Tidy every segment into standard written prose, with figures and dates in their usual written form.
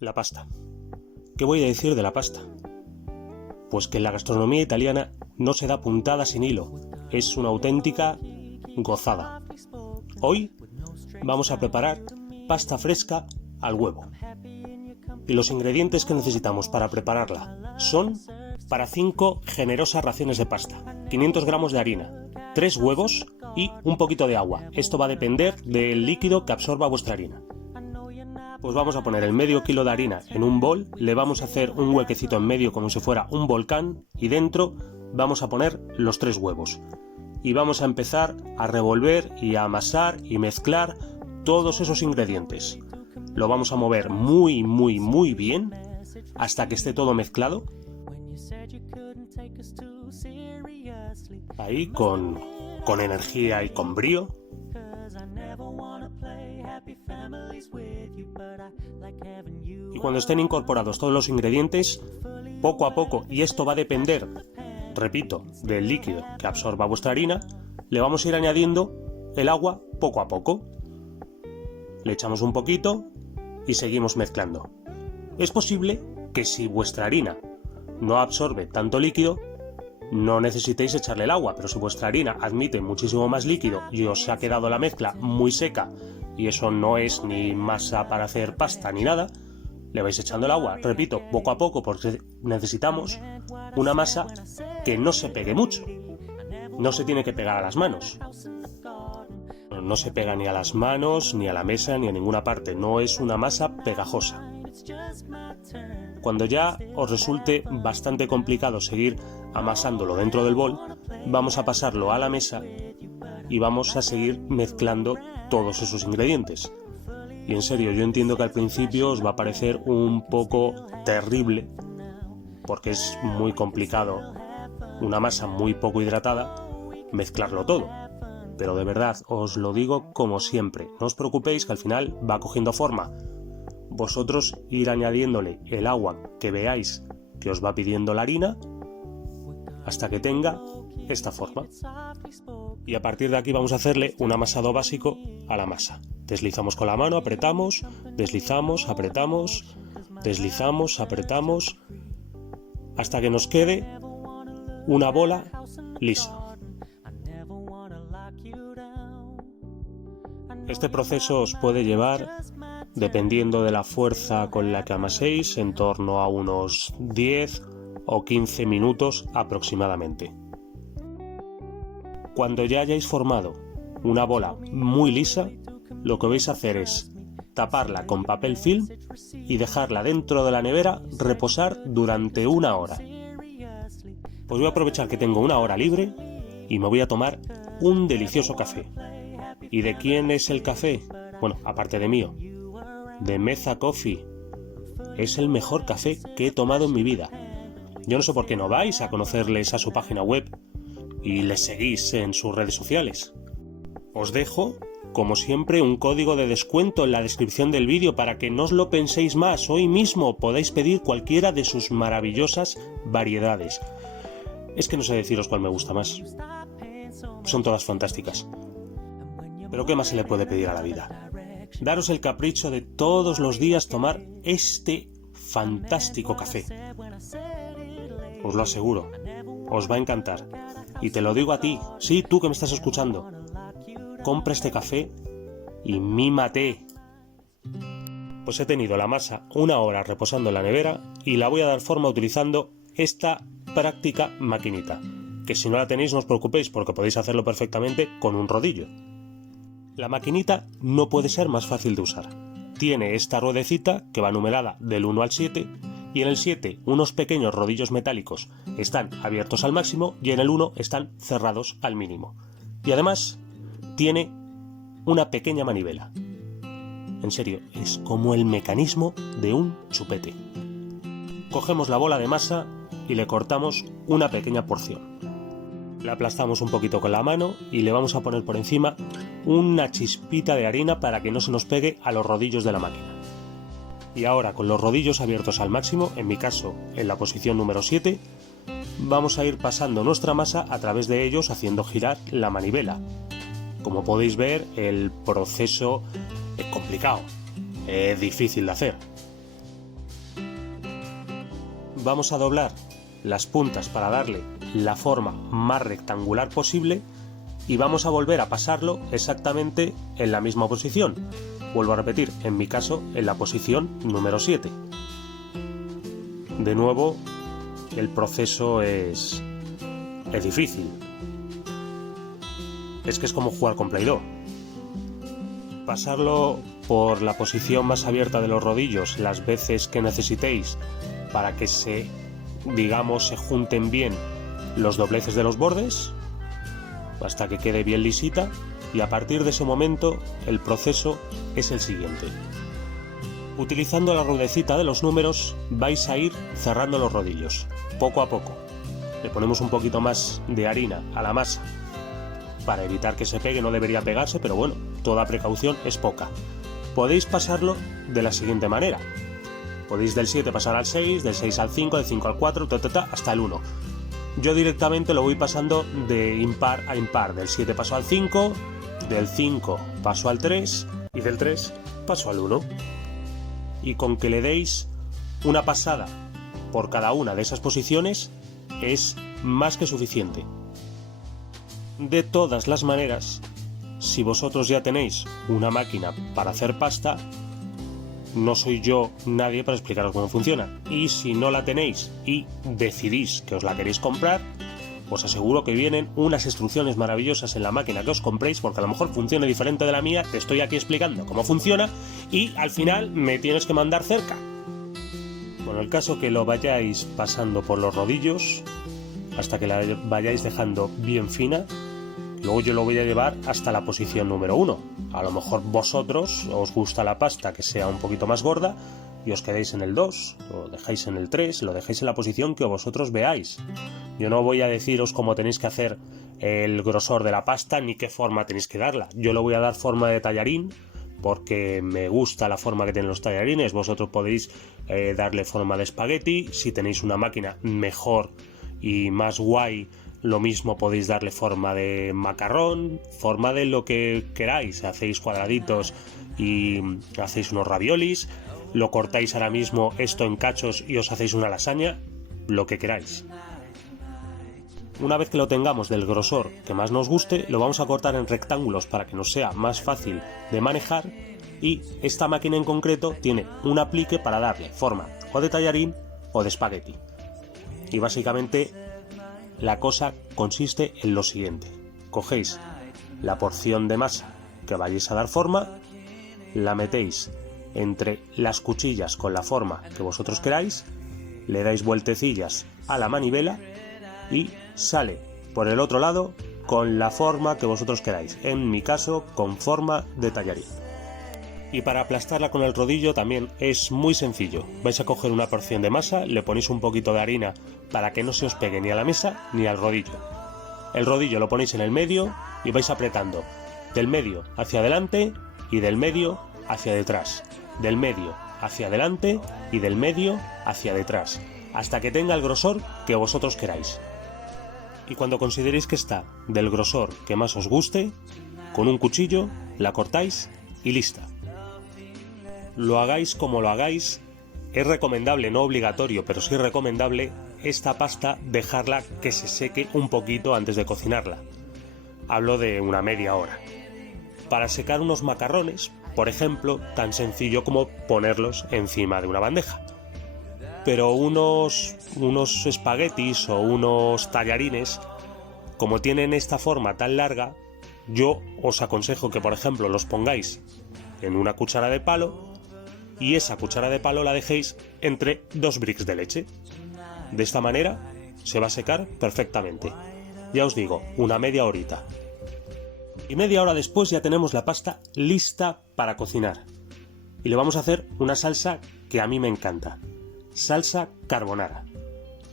La pasta. ¿Qué voy a decir de la pasta? Pues que en la gastronomía italiana no se da puntada sin hilo. Es una auténtica gozada. Hoy vamos a preparar pasta fresca al huevo. Y los ingredientes que necesitamos para prepararla son para 5 generosas raciones de pasta, 500 gramos de harina, 3 huevos y un poquito de agua. Esto va a depender del líquido que absorba vuestra harina. Pues vamos a poner el medio kilo de harina en un bol, le vamos a hacer un huequecito en medio como si fuera un volcán y dentro vamos a poner los 3 huevos. Y vamos a empezar a revolver y a amasar y mezclar todos esos ingredientes. Lo vamos a mover muy bien hasta que esté todo mezclado. Ahí con energía y con brío. Y cuando estén incorporados todos los ingredientes, poco a poco, y esto va a depender, repito, del líquido que absorba vuestra harina, le vamos a ir añadiendo el agua poco a poco. Le echamos un poquito y seguimos mezclando. Es posible que si vuestra harina no absorbe tanto líquido, no necesitéis echarle el agua, pero si vuestra harina admite muchísimo más líquido y os ha quedado la mezcla muy seca y eso no es ni masa para hacer pasta ni nada, le vais echando el agua, repito, poco a poco, porque necesitamos una masa que no se pegue mucho. No se tiene que pegar a las manos. No se pega ni a las manos, ni a la mesa, ni a ninguna parte. No es una masa pegajosa. Cuando ya os resulte bastante complicado seguir amasándolo dentro del bol, vamos a pasarlo a la mesa y vamos a seguir mezclando todos esos ingredientes. Y en serio, yo entiendo que al principio os va a parecer un poco terrible, porque es muy complicado, una masa muy poco hidratada, mezclarlo todo. Pero de verdad, os lo digo como siempre, no os preocupéis que al final va cogiendo forma. Vosotros ir añadiéndole el agua que veáis que os va pidiendo la harina hasta que tenga esta forma. Y a partir de aquí vamos a hacerle un amasado básico a la masa. Deslizamos con la mano, apretamos, deslizamos, apretamos, deslizamos, apretamos, hasta que nos quede una bola lisa. Este proceso os puede llevar, dependiendo de la fuerza con la que amaséis, en torno a unos 10 o 15 minutos aproximadamente. Cuando ya hayáis formado una bola muy lisa, lo que vais a hacer es taparla con papel film y dejarla dentro de la nevera reposar durante 1 hora. Pues voy a aprovechar que tengo 1 hora libre y me voy a tomar un delicioso café. ¿Y de quién es el café? Bueno, aparte de mío, de Meza Coffee. Es el mejor café que he tomado en mi vida. Yo no sé por qué no vais a conocerles a su página web y les seguís en sus redes sociales. Os dejo, como siempre, un código de descuento en la descripción del vídeo para que no os lo penséis más. Hoy mismo podéis pedir cualquiera de sus maravillosas variedades. Es que no sé deciros cuál me gusta más. Son todas fantásticas. Pero ¿qué más se le puede pedir a la vida? Daros el capricho de todos los días tomar este fantástico café. Os lo aseguro, os va a encantar. Y te lo digo a ti, sí, tú que me estás escuchando. Compra este café y mímate. Pues he tenido la masa 1 hora reposando en la nevera y la voy a dar forma utilizando esta práctica maquinita. Que si no la tenéis no os preocupéis porque podéis hacerlo perfectamente con un rodillo. La maquinita no puede ser más fácil de usar. Tiene esta ruedecita que va numerada del 1 al 7 y en el 7 unos pequeños rodillos metálicos están abiertos al máximo y en el 1 están cerrados al mínimo. Y además tiene una pequeña manivela. En serio, es como el mecanismo de un chupete. Cogemos la bola de masa y le cortamos una pequeña porción. La aplastamos un poquito con la mano y le vamos a poner por encima una chispita de harina para que no se nos pegue a los rodillos de la máquina. Y ahora con los rodillos abiertos al máximo, en mi caso en la posición número 7, vamos a ir pasando nuestra masa a través de ellos haciendo girar la manivela. Como podéis ver, el proceso es complicado, es difícil de hacer. vamos a doblar las puntas para darle la forma más rectangular posible y vamos a volver a pasarlo exactamente en la misma posición. Vuelvo a repetir, en mi caso, en la posición número 7. De nuevo, el proceso es difícil. Es que es como jugar con Play-Doh. Pasarlo por la posición más abierta de los rodillos las veces que necesitéis para que se junten bien los dobleces de los bordes hasta que quede bien lisita, y a partir de ese momento el proceso es el siguiente. Utilizando la ruedecita de los números vais a ir cerrando los rodillos, poco a poco. Le ponemos un poquito más de harina a la masa para evitar que se pegue, no debería pegarse, pero bueno, toda precaución es poca. Podéis pasarlo de la siguiente manera. Podéis del 7 pasar al 6, del 6 al 5, del 5 al 4, hasta el 1. Yo directamente lo voy pasando de impar a impar. Del 7 paso al 5, del 5 paso al 3 y del 3 paso al 1. Y con que le deis una pasada por cada una de esas posiciones es más que suficiente. De todas las maneras, si vosotros ya tenéis una máquina para hacer pasta, no soy yo nadie para explicaros cómo funciona. Y si no la tenéis y decidís que os la queréis comprar, os aseguro que vienen unas instrucciones maravillosas en la máquina que os compréis, porque a lo mejor funciona diferente de la mía, te estoy aquí explicando cómo funciona y al final me tienes que mandar cerca. Bueno, el caso que lo vayáis pasando por los rodillos hasta que la vayáis dejando bien fina. Luego yo lo voy a llevar hasta la posición número 1. A lo mejor vosotros os gusta la pasta que sea un poquito más gorda y os quedéis en el 2, lo dejáis en el 3, lo dejáis en la posición que vosotros veáis. Yo no voy a deciros cómo tenéis que hacer el grosor de la pasta ni qué forma tenéis que darla. Yo le voy a dar forma de tallarín porque me gusta la forma que tienen los tallarines. Vosotros podéis darle forma de espagueti. Si tenéis una máquina mejor y más guay, lo mismo podéis darle forma de macarrón, forma de lo que queráis. Hacéis cuadraditos y hacéis unos raviolis, lo cortáis ahora mismo esto en cachos y os hacéis una lasaña, lo que queráis. Una vez que lo tengamos del grosor que más nos guste, lo vamos a cortar en rectángulos para que nos sea más fácil de manejar, y esta máquina en concreto tiene un aplique para darle forma o de tallarín o de espagueti. Y básicamente la cosa consiste en lo siguiente: cogéis la porción de masa que vayáis a dar forma, la metéis entre las cuchillas con la forma que vosotros queráis, le dais vueltecillas a la manivela y sale por el otro lado con la forma que vosotros queráis, en mi caso con forma de tallarín. Y para aplastarla con el rodillo también es muy sencillo. Vais a coger una porción de masa, le ponéis un poquito de harina para que no se os pegue ni a la mesa ni al rodillo. El rodillo lo ponéis en el medio y vais apretando del medio hacia adelante y del medio hacia detrás, del medio hacia adelante y del medio hacia detrás, hasta que tenga el grosor que vosotros queráis. Y cuando consideréis que está del grosor que más os guste, con un cuchillo la cortáis y lista. Lo hagáis como lo hagáis, es recomendable, no obligatorio, pero sí recomendable, esta pasta dejarla que se seque un poquito antes de cocinarla. Hablo de una media hora. Para secar unos macarrones, por ejemplo, tan sencillo como ponerlos encima de una bandeja. Pero unos espaguetis o unos tallarines, como tienen esta forma tan larga, yo os aconsejo que, por ejemplo, los pongáis en una cuchara de palo y esa cuchara de palo la dejéis entre 2 bricks de leche. De esta manera se va a secar perfectamente. Ya os digo, una media horita. Y media hora después ya tenemos la pasta lista para cocinar. Y le vamos a hacer una salsa que a mí me encanta. Salsa carbonara.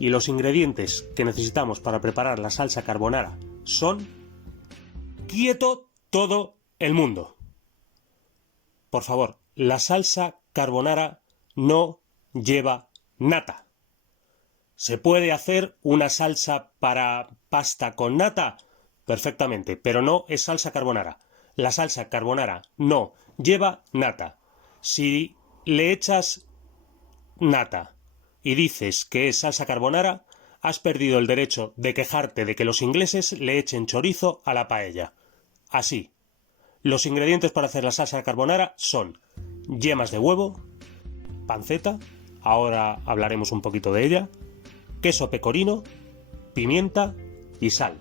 Y los ingredientes que necesitamos para preparar la salsa carbonara son... ¡Quieto todo el mundo! Por favor, la salsa carbonara no lleva nata. ¿Se puede hacer una salsa para pasta con nata? Perfectamente, pero no es salsa carbonara. La salsa carbonara no lleva nata. Si le echas nata y dices que es salsa carbonara, has perdido el derecho de quejarte de que los ingleses le echen chorizo a la paella. Así. Los ingredientes para hacer la salsa carbonara son yemas de huevo, panceta, ahora hablaremos un poquito de ella, queso pecorino, pimienta y sal.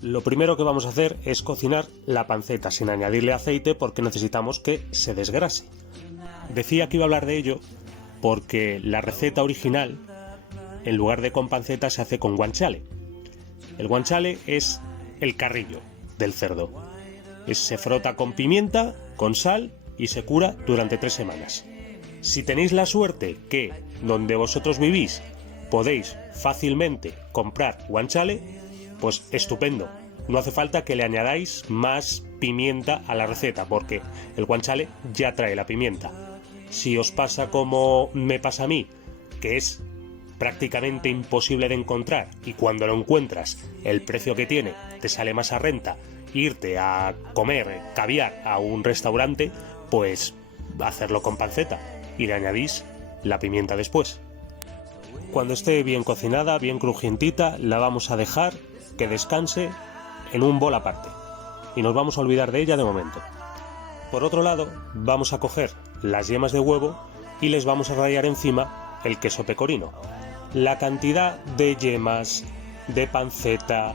Lo primero que vamos a hacer es cocinar la panceta sin añadirle aceite porque necesitamos que se desgrase. Decía que iba a hablar de ello porque la receta original, en lugar de con panceta, se hace con guanciale. El guanciale es el carrillo del cerdo. Se frota con pimienta, con sal y se cura durante 3 semanas. Si tenéis la suerte que donde vosotros vivís podéis fácilmente comprar guanciale, pues estupendo. No hace falta que le añadáis más pimienta a la receta porque el guanciale ya trae la pimienta. Si os pasa como me pasa a mí, que es prácticamente imposible de encontrar y cuando lo encuentras el precio que tiene te sale más a renta irte a comer caviar a un restaurante, pues hacerlo con panceta y le añadís la pimienta después. Cuando esté bien cocinada, bien crujientita, la vamos a dejar que descanse en un bol aparte y nos vamos a olvidar de ella de momento. Por otro lado, vamos a coger las yemas de huevo y les vamos a rallar encima el queso pecorino. La cantidad de yemas, de panceta,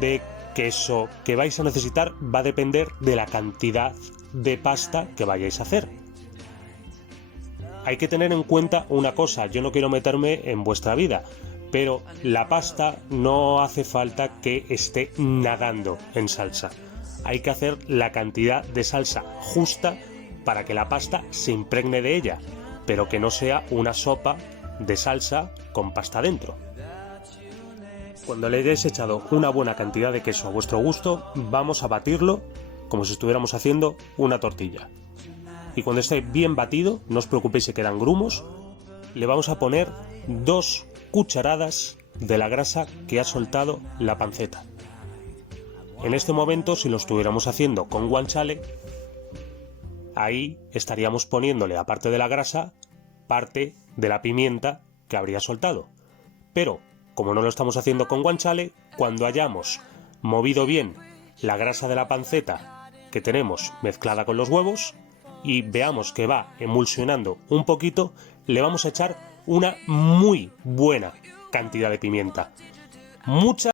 de queso que vais a necesitar va a depender de la cantidad de pasta que vayáis a hacer. Hay que tener en cuenta una cosa, yo no quiero meterme en vuestra vida, pero la pasta no hace falta que esté nadando en salsa. Hay que hacer la cantidad de salsa justa para que la pasta se impregne de ella, pero que no sea una sopa de salsa con pasta dentro. Cuando le hayáis echado una buena cantidad de queso a vuestro gusto, vamos a batirlo como si estuviéramos haciendo una tortilla. Y cuando esté bien batido, no os preocupéis si quedan grumos, le vamos a poner 2 cucharadas de la grasa que ha soltado la panceta. En este momento, si lo estuviéramos haciendo con guanciale, ahí estaríamos poniéndole, aparte de la grasa, parte de la pimienta que habría soltado. Pero, como no lo estamos haciendo con guanciale, cuando hayamos movido bien la grasa de la panceta que tenemos mezclada con los huevos y veamos que va emulsionando un poquito, le vamos a echar una muy buena cantidad de pimienta. Mucha